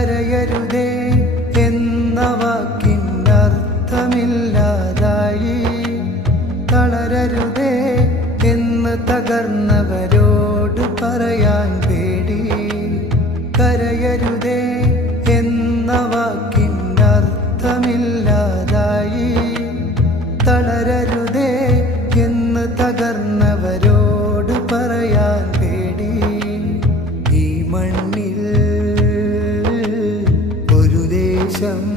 കരയരുതേ എന്ന വാക്കിനർത്ഥമില്ലാതായി. തളരരുതേ എന്ന് തകർന്നവരോട് പറയാൻ പേടി. കരയരുതേ എന്ന വാക്കിനർത്ഥമില്ലാതായി. തളരരുതേ എന്ന് തകർന്നവരോട് പറയാൻ പേടി. ഈ മണ്ണിൽ ഒരു ദേശം